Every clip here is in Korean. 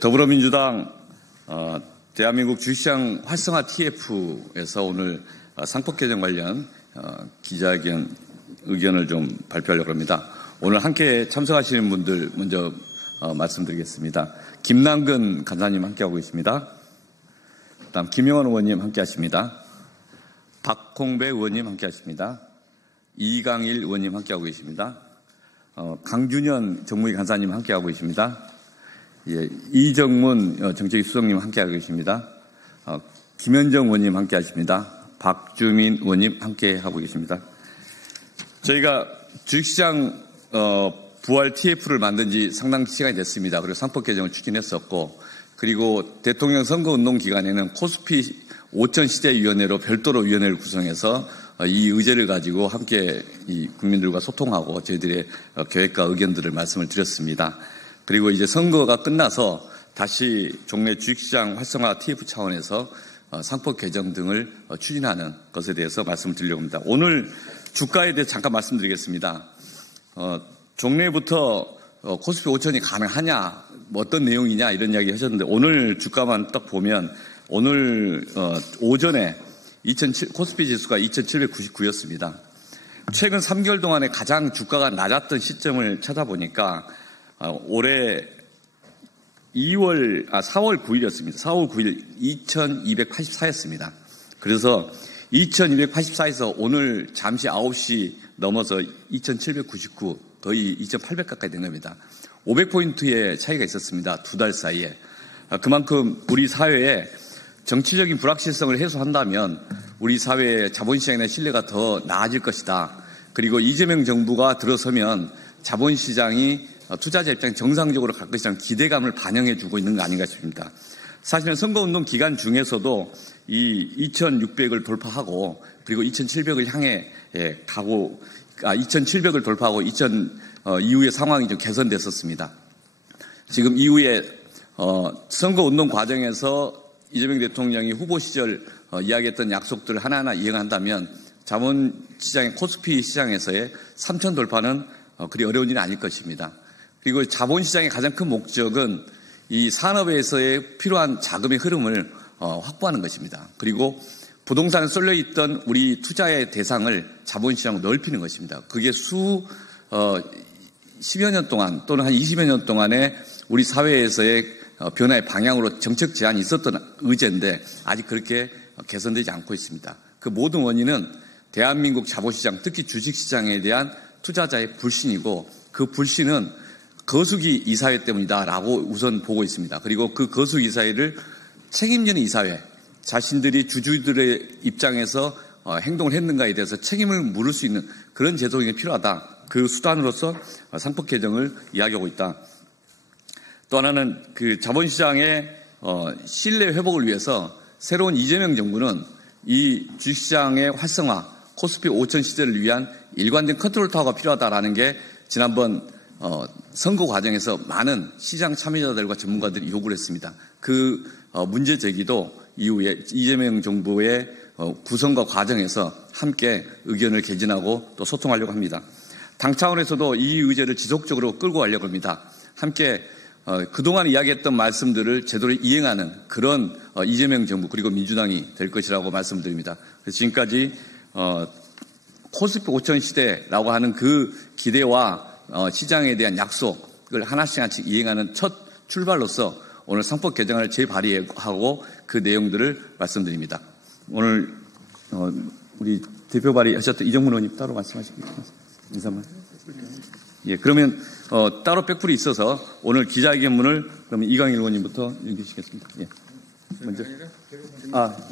더불어민주당 대한민국 주식시장 활성화 TF에서 오늘 상법 개정 관련 기자회견 의견을 좀 발표하려고 합니다. 오늘 함께 참석하시는 분들 먼저 말씀드리겠습니다. 김남근 간사님 함께하고 계십니다. 그다음 김영원 의원님 함께하십니다. 박홍배 의원님 함께하십니다. 이강일 의원님 함께하고 계십니다. 강준현 정무위 간사님 함께하고 계십니다. 예, 이정문 정책위 수석님 함께하고 계십니다. 김현정 의원님 함께하십니다. 박주민 의원님 함께하고 계십니다. 저희가 주식시장 부활 TF를 만든 지 상당 시간이 됐습니다. 그리고 상법 개정을 추진했었고, 그리고 대통령 선거운동 기간에는 코스피 5천 시대위원회로 별도로 위원회를 구성해서 이 의제를 가지고 함께 이 국민들과 소통하고 저희들의 계획과 의견들을 말씀을 드렸습니다. 그리고 이제 선거가 끝나서 다시 종래 주식시장 활성화 TF 차원에서 상법 개정 등을 추진하는 것에 대해서 말씀을 드리려고 합니다. 오늘 주가에 대해 잠깐 말씀드리겠습니다. 종래부터 코스피 5천이 가능하냐, 뭐 어떤 내용이냐 이런 이야기 하셨는데, 오늘 주가만 딱 보면 오늘 오전에 코스피 지수가 2,799였습니다. 최근 3개월 동안에 가장 주가가 낮았던 시점을 찾아보니까 올해 4월 9일이었습니다. 4월 9일 2,284였습니다. 그래서 2,284에서 오늘 잠시 9시 넘어서 2,799, 거의 2,800 가까이 된 겁니다. 500포인트의 차이가 있었습니다. 두 달 사이에. 그만큼 우리 사회에 정치적인 불확실성을 해소한다면 우리 사회의 자본시장에 대한 신뢰가 더 나아질 것이다. 그리고 이재명 정부가 들어서면 자본시장이 투자자 입장에 정상적으로 갈 것이라는 기대감을 반영해주고 있는 거 아닌가 싶습니다. 사실은 선거운동 기간 중에서도 이 2,600을 돌파하고 그리고 2,700을 향해 가고 2,700을 돌파하고 이후의 상황이 좀 개선됐었습니다. 지금 이후에 선거운동 과정에서 이재명 대통령이 후보 시절 이야기했던 약속들을 하나하나 이행한다면 자본시장의 코스피 시장에서의 3천 돌파는 그리 어려운 일은 아닐 것입니다. 그리고 자본시장의 가장 큰 목적은 이 산업에서의 필요한 자금의 흐름을 확보하는 것입니다. 그리고 부동산에 쏠려있던 우리 투자의 대상을 자본시장으로 넓히는 것입니다. 그게 10여 년 동안 또는 한 20여 년 동안에 우리 사회에서의 변화의 방향으로 정책 제안이 있었던 의제인데 아직 그렇게 개선되지 않고 있습니다. 그 모든 원인은 대한민국 자본시장, 특히 주식시장에 대한 투자자의 불신이고, 그 불신은 거수기 이사회 때문이다라고 우선 보고 있습니다. 그리고 그 거수기 이사회를 책임지는 이사회, 자신들이 주주들의 입장에서 행동을 했는가에 대해서 책임을 물을 수 있는 그런 제도가 필요하다. 그 수단으로서 상법 개정을 이야기하고 있다. 또 하나는 그 자본시장의 신뢰 회복을 위해서 새로운 이재명 정부는 이 주식시장의 활성화, 코스피 5천 시대를 위한 일관된 컨트롤 타워가 필요하다라는 게 지난번 선거 과정에서 많은 시장 참여자들과 전문가들이 요구를 했습니다. 그 문제 제기도 이후에 이재명 정부의 구성과 과정에서 함께 의견을 개진하고 또 소통하려고 합니다. 당 차원에서도 이 의제를 지속적으로 끌고 가려고 합니다. 함께 그동안 이야기했던 말씀들을 제대로 이행하는 그런 이재명 정부 그리고 민주당이 될 것이라고 말씀드립니다. 그래서 지금까지 코스피 5천 시대라고 하는 그 기대와 시장에 대한 약속을 하나씩 이행하는 첫 출발로서 오늘 상법 개정안을 재발의하고 그 내용들을 말씀드립니다. 오늘 우리 대표 발의하셨던 이정문 의원님 따로 말씀하시겠습니다. 인사만. 예, 그러면 따로 백풀이 있어서 오늘 기자회견문을 그러면 이강일 의원님부터 읽으시겠습니다. 예. 먼저.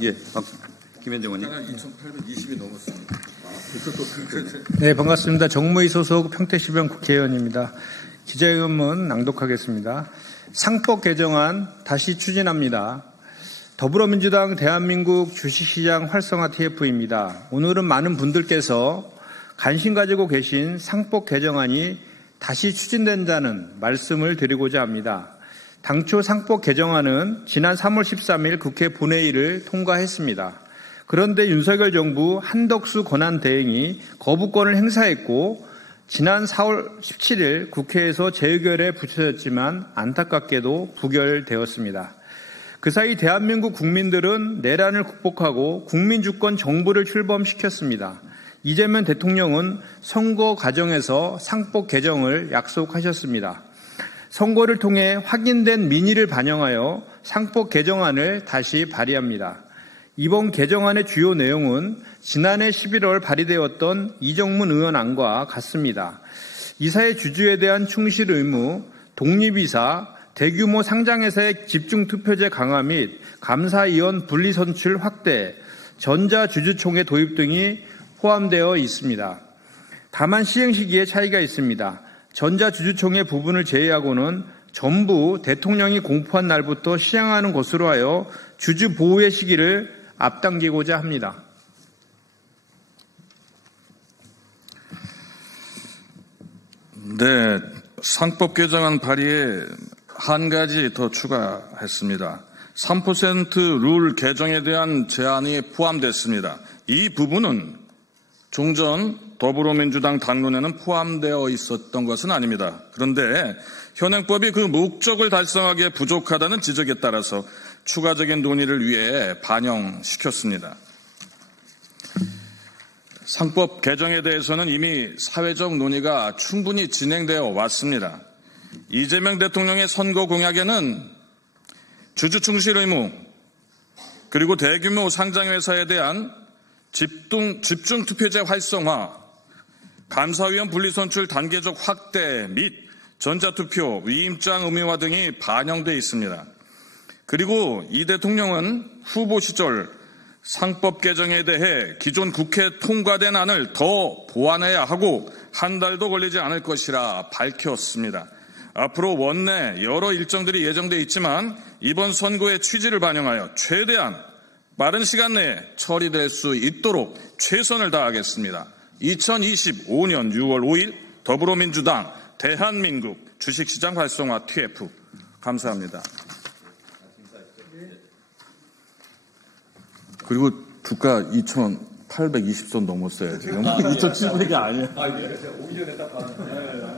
예. 김현정 의원님. 2,820이 넘었습니다. 네, 반갑습니다. 정무위 소속 평택시병 국회의원입니다. 기자회견문 낭독하겠습니다. 상법 개정안 다시 추진합니다. 더불어민주당 대한민국 주식시장 활성화 TF입니다. 오늘은 많은 분들께서 관심 가지고 계신 상법 개정안이 다시 추진된다는 말씀을 드리고자 합니다. 당초 상법 개정안은 지난 3월 13일 국회 본회의를 통과했습니다. 그런데 윤석열 정부 한덕수 권한대행이 거부권을 행사했고 지난 4월 17일 국회에서 재의결에 붙여졌지만 안타깝게도 부결되었습니다. 그 사이 대한민국 국민들은 내란을 극복하고 국민주권 정부를 출범시켰습니다. 이재명 대통령은 선거 과정에서 상법 개정을 약속하셨습니다. 선거를 통해 확인된 민의를 반영하여 상법 개정안을 다시 발의합니다. 이번 개정안의 주요 내용은 지난해 11월 발의되었던 이정문 의원 안과 같습니다. 이사의 주주에 대한 충실 의무, 독립이사, 대규모 상장회사의 집중투표제 강화 및 감사위원 분리선출 확대, 전자주주총회 도입 등이 포함되어 있습니다. 다만 시행 시기에 차이가 있습니다. 전자주주총회 부분을 제외하고는 전부 대통령이 공포한 날부터 시행하는 것으로 하여 주주 보호의 시기를 앞당기고자 합니다. 네, 상법 개정안 발의에 한 가지 더 추가했습니다. 3% 룰 개정에 대한 제안이 포함됐습니다. 이 부분은 종전 더불어민주당 당론에는 포함되어 있었던 것은 아닙니다. 그런데 현행법이 그 목적을 달성하기에 부족하다는 지적에 따라서 추가적인 논의를 위해 반영시켰습니다. 상법 개정에 대해서는 이미 사회적 논의가 충분히 진행되어 왔습니다. 이재명 대통령의 선거 공약에는 주주 충실 의무, 그리고 대규모 상장회사에 대한 집중 투표제 활성화, 감사위원 분리선출 단계적 확대 및 전자투표, 위임장 의무화 등이 반영되어 있습니다. 그리고 이 대통령은 후보 시절 상법 개정에 대해 기존 국회 통과된 안을 더 보완해야 하고 한 달도 걸리지 않을 것이라 밝혔습니다. 앞으로 원내 여러 일정들이 예정되어 있지만 이번 선거의 취지를 반영하여 최대한 빠른 시간 내에 처리될 수 있도록 최선을 다하겠습니다. 2025년 6월 5일 더불어민주당 대한민국 주식시장 활성화 TF. 감사합니다. 그리고 주가 2,820선 넘었어요, 지금. 2,700이 아니에요. 제가 오기 전에 딱 봤는데.